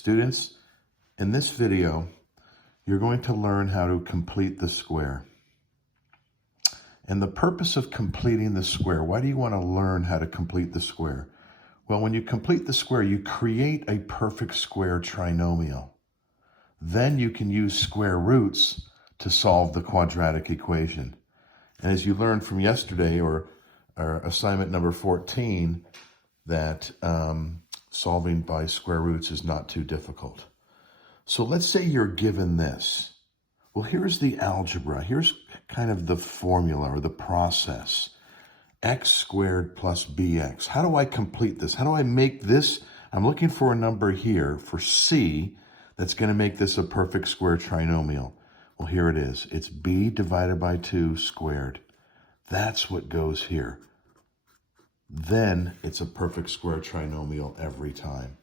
Students, in this video, you're going to learn how to complete the square. And the purpose of completing the square, why do you want to learn how to complete the square? Well, when you complete the square, you create a perfect square trinomial. Then you can use square roots to solve the quadratic equation. And as you learned from yesterday, or assignment number 14, that solving by square roots is not too difficult. So let's say you're given this. Well, here's the algebra. Here's kind of the formula or the process. X squared plus bx. How do I complete this? How do I make this? I'm looking for a number here for c that's going to make this a perfect square trinomial. Well, here it is. It's b divided by 2 squared. That's what goes here. Then it's a perfect square trinomial every time.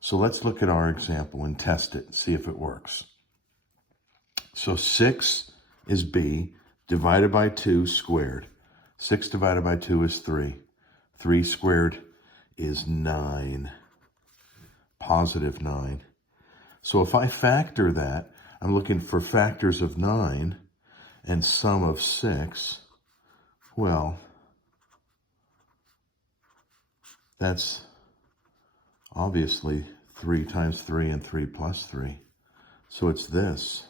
So let's look at our example and test it and see if it works. So 6 is b divided by 2 squared. 6 divided by 2 is 3. 3 squared is 9. Positive 9. So if I factor that, I'm looking for factors of 9 and sum of 6. Well, that's obviously 3 times 3 and 3 plus 3. So it's this.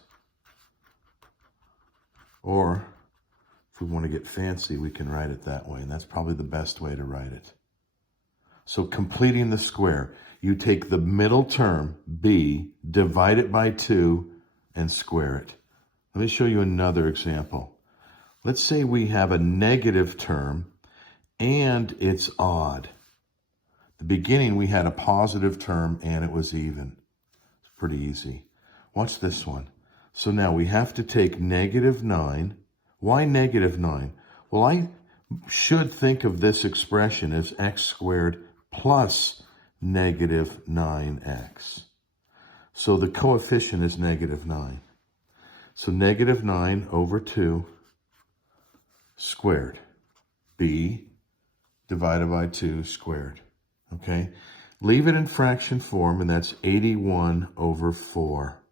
Or if we want to get fancy, we can write it that way. And that's probably the best way to write it. So completing the square, you take the middle term, b, divide it by 2, and square it. Let me show you another example. Let's say we have a negative term and it's odd. The beginning, we had a positive term and it was even. It's pretty easy. Watch this one. So now we have to take negative 9. Why negative 9? Well, I should think of this expression as x squared plus negative 9x. So the coefficient is negative 9. So negative 9 over 2 squared. B divided by 2 squared. Okay, leave it in fraction form, and that's 81 over 4.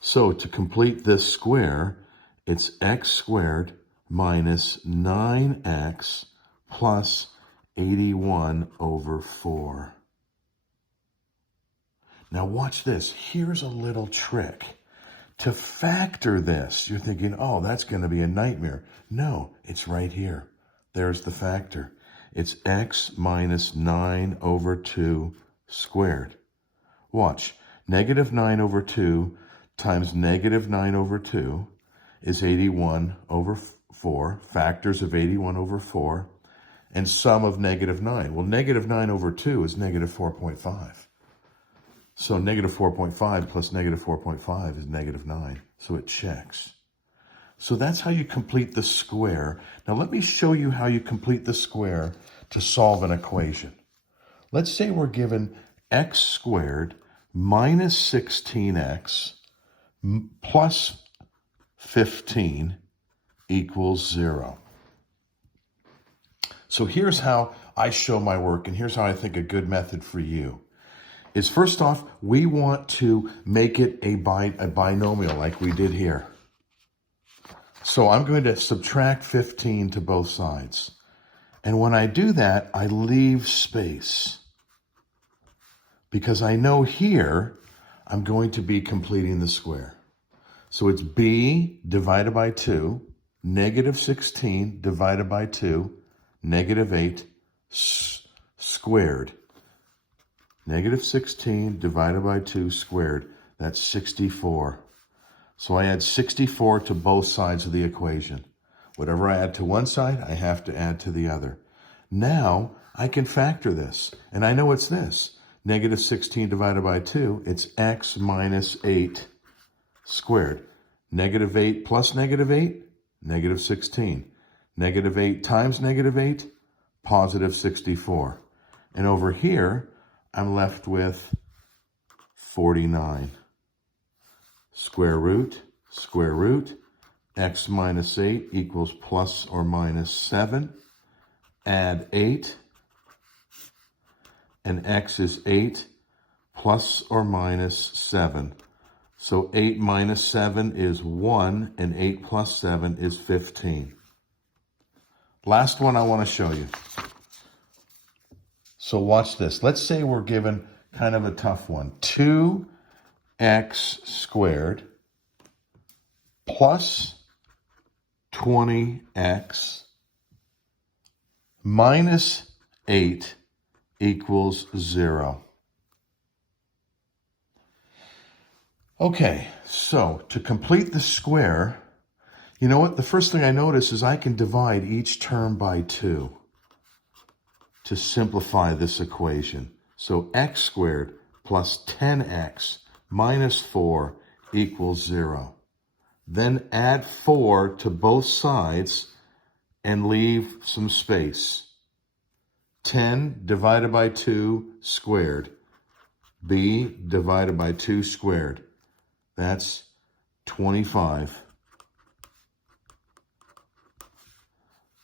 So to complete this square, it's x squared minus 9x plus 81 over 4. Now watch this. Here's a little trick. To factor this, you're thinking, oh, that's going to be a nightmare. No, it's right here. There's the factor. It's x minus 9 over 2 squared. Watch. Negative 9 over 2 times negative 9 over 2 is 81 over 4. Factors of 81 over 4. And sum of negative 9. Well, negative 9 over 2 is negative 4.5. So negative 4.5 plus negative 4.5 is negative 9. So it checks. So that's how you complete the square. Now let me show you how you complete the square to solve an equation. Let's say we're given x squared minus 16x plus 15 equals 0. So here's how I show my work, and here's how I think a good method for you is, first off, we want to make it a binomial like we did here. So I'm going to subtract 15 to both sides. And when I do that, I leave space. Because I know here, I'm going to be completing the square. So it's b divided by 2, negative 16 divided by 2, negative 8 squared. Negative 16 divided by 2 squared. That's 64. So I add 64 to both sides of the equation. Whatever I add to one side, I have to add to the other. Now, I can factor this. And I know it's this. Negative 16 divided by 2, it's x minus 8 squared. Negative 8 plus negative 8, negative 16. Negative 8 times negative 8, positive 64. And over here, I'm left with 49. Square root, x minus 8 equals plus or minus 7. Add 8, and x is 8 plus or minus 7. So 8 minus 7 is 1, and 8 plus 7 is 15. Last one I want to show you. So watch this. Let's say we're given kind of a tough one. 2x squared plus 20x minus 8 equals 0. Okay, so to complete the square, you know what? The first thing I notice is I can divide each term by 2 to simplify this equation. So x squared plus 10x minus 4 equals 0. Then add 4 to both sides and leave some space. 10 divided by 2 squared. b divided by 2 squared. That's 25.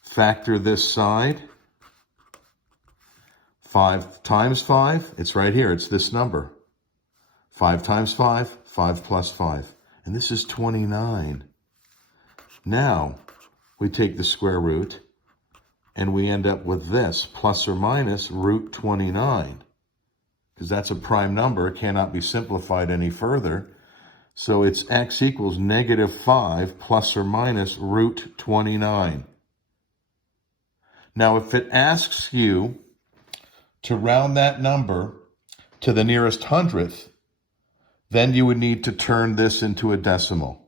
Factor this side. 5 times 5, it's right here. It's this number. 5 times 5, 5 plus 5. And this is 29. Now, we take the square root, and we end up with this, plus or minus root 29. Because that's a prime number. It cannot be simplified any further. So it's x equals negative 5 plus or minus root 29. Now, if it asks you to round that number to the nearest hundredth, then you would need to turn this into a decimal.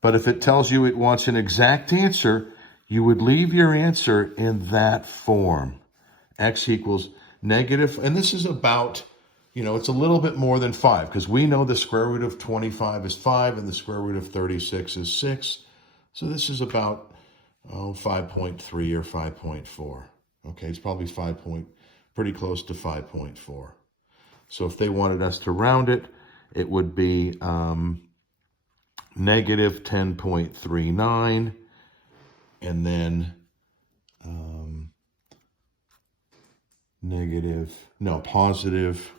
But if it tells you it wants an exact answer, you would leave your answer in that form. X equals negative, and this is about, it's a little bit more than 5, because we know the square root of 25 is 5 and the square root of 36 is 6. So this is about 5.3 or 5.4. Okay, it's probably pretty close to 5.4. So if they wanted us to round it, it would be negative 10.39, and then positive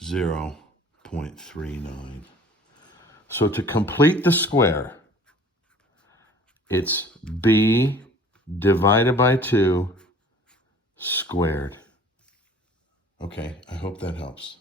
0.39. So to complete the square, it's b divided by 2 squared. Okay, I hope that helps.